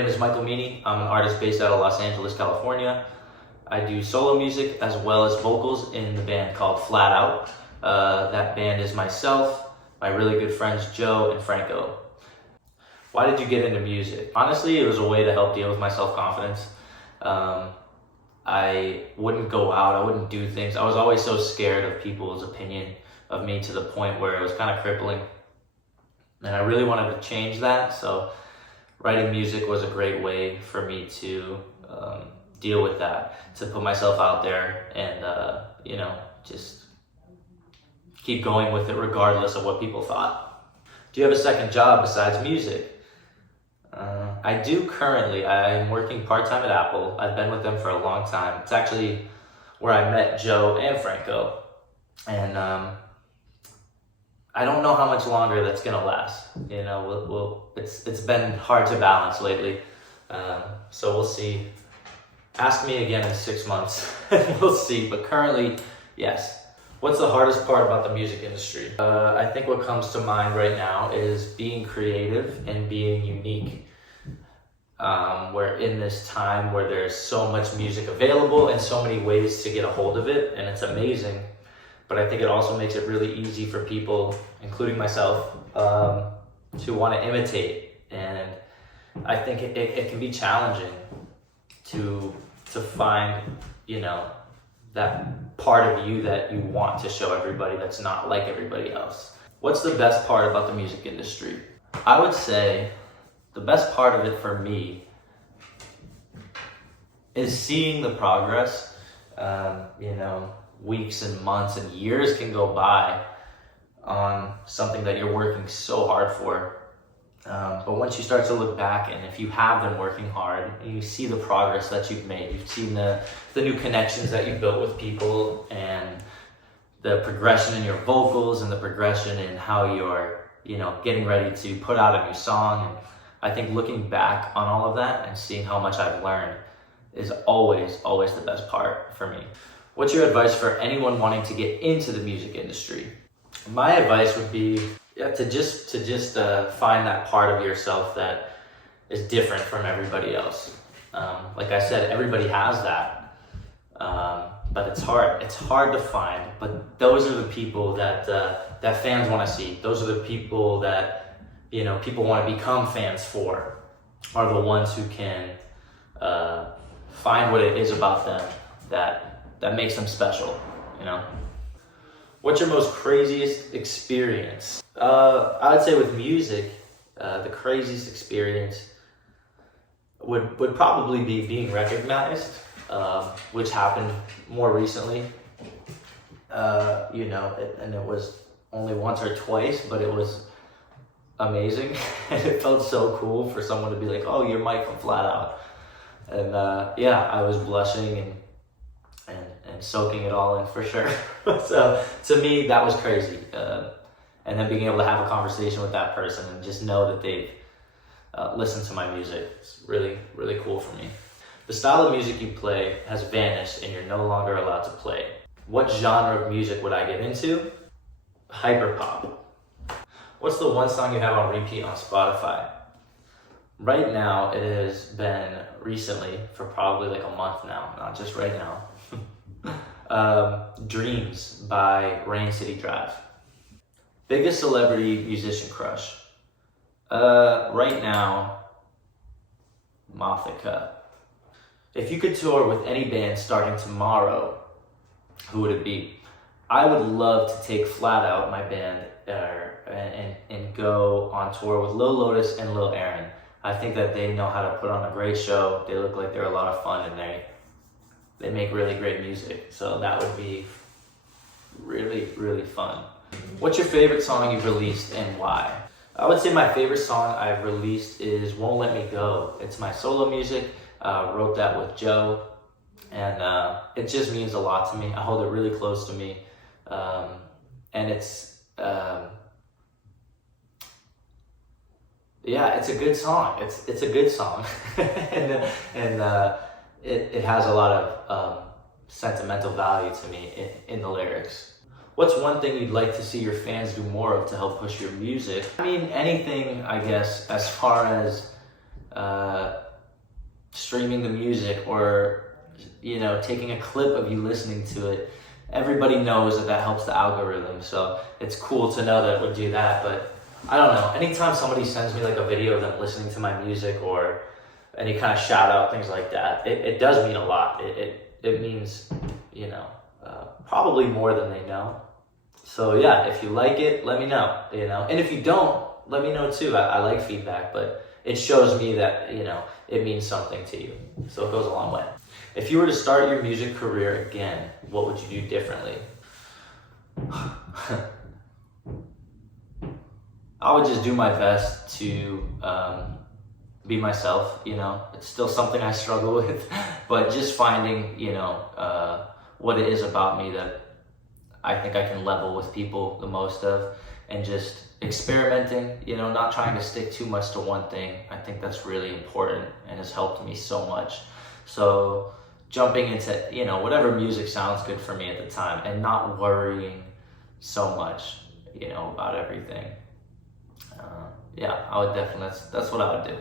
name is Michael Meaney. I'm an artist based out of Los Angeles, California. I do solo music as well as vocals in the band called Flat Out. That band is myself, my really good friends Joe and Franco. Why did you get into music? Honestly, it was a way to help deal with my self-confidence. I wouldn't go out, I wouldn't do things. I was always so scared of people's opinion of me to the point where it was kind of crippling. And I really wanted to change that, so writing music was a great way for me to deal with that, to put myself out there and, just keep going with it regardless of what people thought. Do you have a second job besides music? I do currently. I'm working part-time at Apple. I've been with them for a long time. It's actually where I met Joe and Franco. And I don't know how much longer that's gonna last. It's been hard to balance lately. So we'll see. Ask me again in 6 months and we'll see. But currently, yes. What's the hardest part about the music industry? I think what comes to mind right now is being creative and being unique. We're in this time where there's so much music available and so many ways to get a hold of it, and it's amazing. But I think it also makes it really easy for people, including myself, to want to imitate. And I think it can be challenging to find, that part of you that you want to show everybody that's not like everybody else. What's the best part about the music industry? I would say the best part of it for me is seeing the progress. Weeks and months and years can go by on something that you're working so hard for. But once you start to look back, and if you have been working hard and you see the progress that you've made, you've seen the new connections that you've built with people, and the progression in your vocals and the progression in how you're, getting ready to put out a new song. And I think looking back on all of that and seeing how much I've learned is always the best part for me. What's your advice for anyone wanting to get into the music industry? My advice would be to just find that part of yourself that is different from everybody else. Like I said, everybody has that, but it's hard. It's hard to find. But those are the people that fans want to see. Those are the people that people want to become fans for. Are the ones who can find what it is about them that makes them special. What's your most craziest experience? I would say with music, the craziest experience would probably be being recognized, which happened more recently. And it was only once or twice, but it was amazing. And it felt so cool for someone to be like, "Oh, you're Mike from Flat Out." And I was blushing and soaking it all in for sure. So to me, that was crazy. And then being able to have a conversation with that person and just know that they've listened to my music, it's really, really cool for me. The style of music you play has vanished and you're no longer allowed to play. What genre of music would I get into? Hyperpop. What's the one song you have on repeat on Spotify? Right now, it has been recently, for probably like a month now, not just right now. Dreams by Rain City Drive. Biggest celebrity musician crush? Right now, Mothica. If you could tour with any band starting tomorrow, who would it be? I would love to take Flat Out, my band, and go on tour with Lil Lotus and Lil Aaron. I think that they know how to put on a great show. They look like they're a lot of fun, and they make really great music. So that would be really, really fun. What's your favorite song you've released and why? I would say my favorite song I've released is Won't Let Me Go. It's my solo music. Wrote that with Joe, and it just means a lot to me. I hold it really close to me, and it's it's a good song. It's a good song, and it has a lot of sentimental value to me in the lyrics. What's one thing you'd like to see your fans do more of to help push your music? I mean, anything, I guess, as far as streaming the music or, taking a clip of you listening to it, everybody knows that helps the algorithm. So it's cool to know that it would do that. But I don't know, anytime somebody sends me like a video of them listening to my music or any kind of shout out, things like that, it does mean a lot. It means, probably more than they know. So yeah, if you like it, let me know, and if you don't, let me know too. I like feedback, but it shows me that, it means something to you. So it goes a long way. If you were to start your music career again, what would you do differently? I would just do my best to be myself, It's still something I struggle with, but just finding, what it is about me that I think I can level with people the most of, and just experimenting, not trying to stick too much to one thing. I think that's really important and has helped me so much. So jumping into, whatever music sounds good for me at the time, and not worrying so much, about everything. I would definitely, that's what I would do.